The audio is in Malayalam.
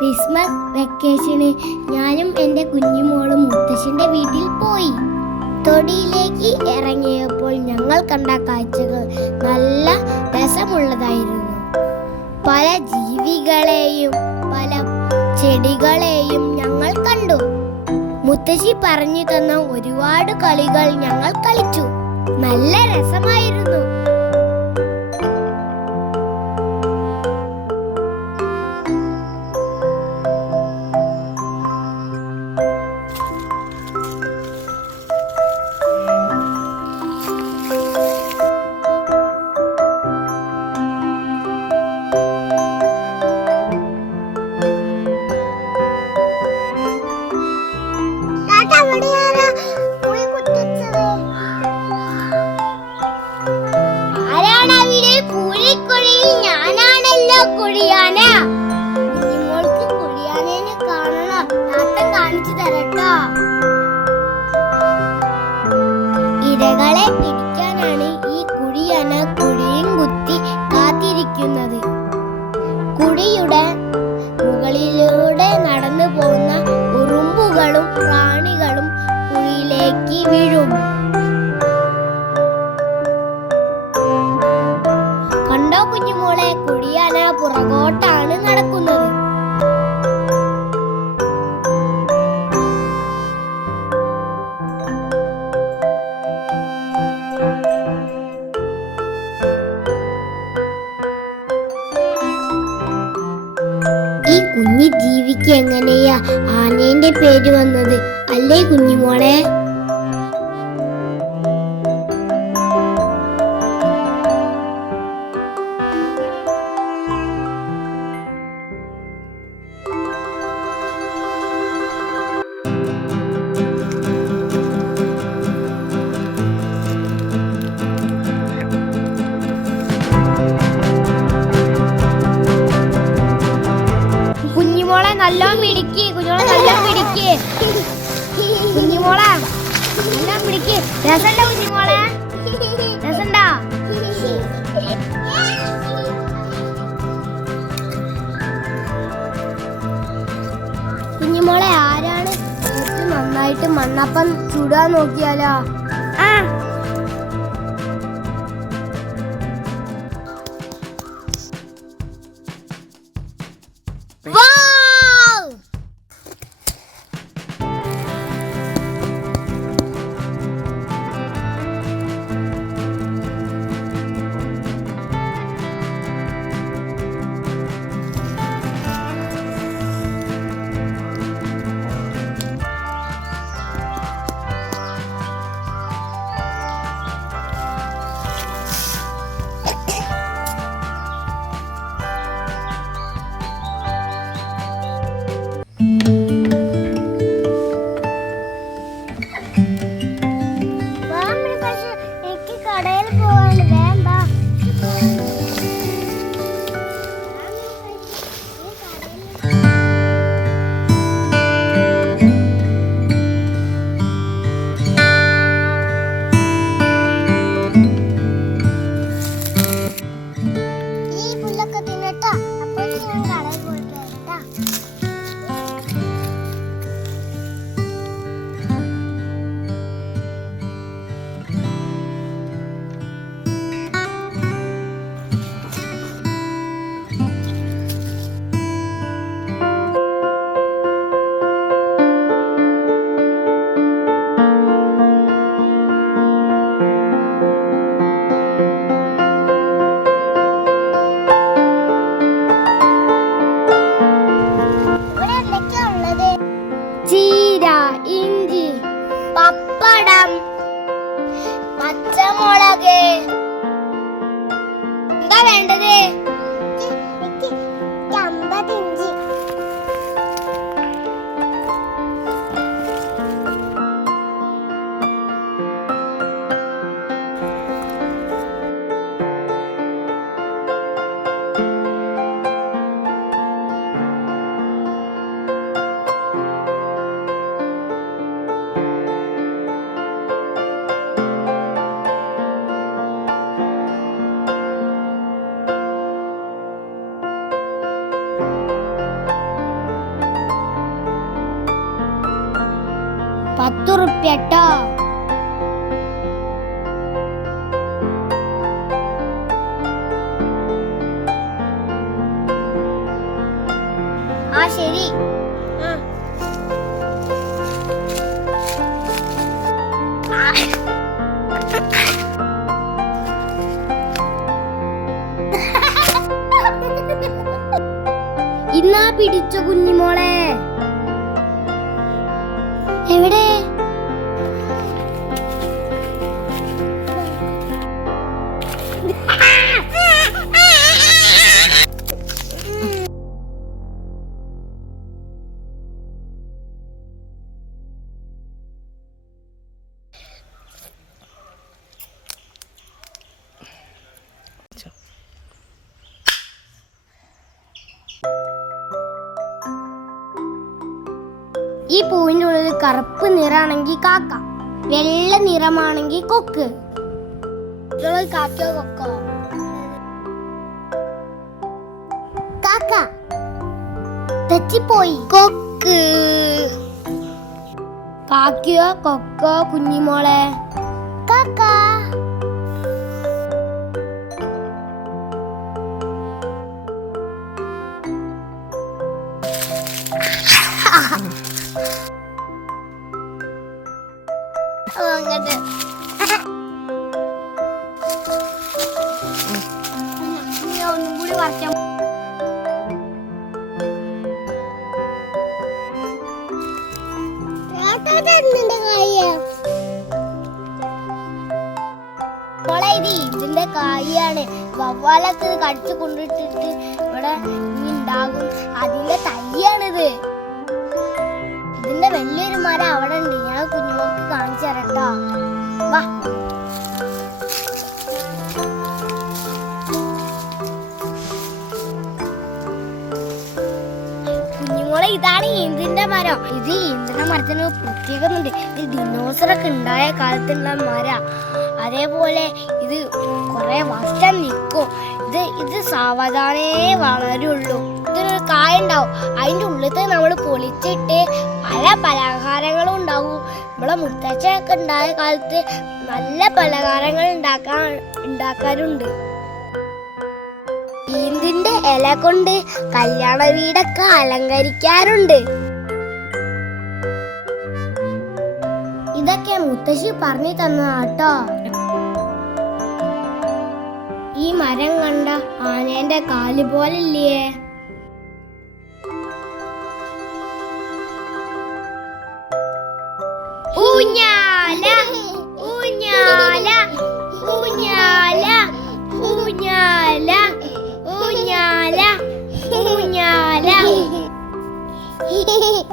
ക്രിസ്മസ് വെക്കേഷന് ഞാനും എന്റെ കുഞ്ഞുമോളും മുത്തശ്ശന്റെ വീട്ടിൽ പോയി. തൊടിയിലേക്ക് ഇറങ്ങിയപ്പോൾ ഞങ്ങൾ കണ്ട കാഴ്ചകൾ നല്ല രസമുള്ളതായിരുന്നു. പല ജീവികളെയും പല ചെടികളെയും ഞങ്ങൾ കണ്ടു. മുത്തശ്ശി പറഞ്ഞു തന്ന ഒരുപാട് കളികൾ ഞങ്ങൾ കളിച്ചു. നല്ല രസമായിരുന്നു. കാത്തിരിക്കുന്നത് കുഴിയുടെ ജീവിക്ക് എങ്ങനെയാ? ആനേന്റെ പേര് വന്നത്. അല്ലേ കുഞ്ഞിമോളെ? കുഞ്ഞുമോളെ. രസണ്ട രസണ്ടാ ആരാണ്? നന്നായിട്ട് മണ്ണപ്പം ചുടാൻ നോക്കിയാലോ? ആ റുപ്യട്ടോ ആ ശരി. ഇന്നാ പിടിച്ച കുഞ്ഞിമോളെ. എവിടെ? ഈ ഉള്ളിൽ കറുപ്പ് നിറാണെങ്കിൽ കാക്ക വെള്ള നിറമാണെങ്കിൽ കൊക്ക്. കാക്കയോ കൊക്കോ? കാക്ക തെറ്റിപ്പോയി. കൊക്ക്. കാക്കയോ കൊക്കോ കുഞ്ഞിമോളെ? ഞാൻ ഒന്നും കൂടി വരയ്ക്കാം മോളെ ഇത് ഇതിന്റെ കായാണ് വവ്വാലൊക്കെ കടിച്ചു കൊണ്ടിട്ടിട്ട് ഇവിടെ ഉണ്ടാകും അതിന്റെ തയ്യാണിത്. ഇതിന്റെ വലിയൊരു മരം അവിടെ ഉണ്ട്. ഞാൻ കുഞ്ഞുങ്ങൾക്ക് കാണിച്ചു തരട്ടോ വാ. ഇതാണ് ഈന്തിന്റെ മരം. ഇത് ഈന്തിന്റെ മരത്തിന് ഉണ്ട് ഇത് ദിനോസറൊക്കെ ഉണ്ടായ കാലത്തുള്ള മര. അതേപോലെ ഇത് കുറെ വർഷം നിൽക്കും ഇത് ഇത് സാവധാനേ വളരുള്ളൂ. ഇതിനൊരു കായ ഉണ്ടാവും. അതിന്റെ ഉള്ളിൽ നമ്മൾ പൊളിച്ചിട്ട് പല പലഹാരങ്ങളും ഉണ്ടാവും. നമ്മളെ മുത്തച്ഛനൊക്കെ ഉണ്ടായ കാലത്ത് നല്ല പലഹാരങ്ങൾ ഉണ്ടാക്കാൻ ഉണ്ടാക്കാറുണ്ട്. ഈന്തിന്റെ ഇല കൊണ്ട് കല്യാണ വീടൊക്കെ അലങ്കരിക്കാറുണ്ട്. ഇതൊക്കെ മുത്തശ്ശി പറഞ്ഞു തന്നതാട്ടോ. ഈ മരം കണ്ട ആനേന്റെ കാൽ പോലില്ലേ? ഊഞ്ഞാല. Hehehehe.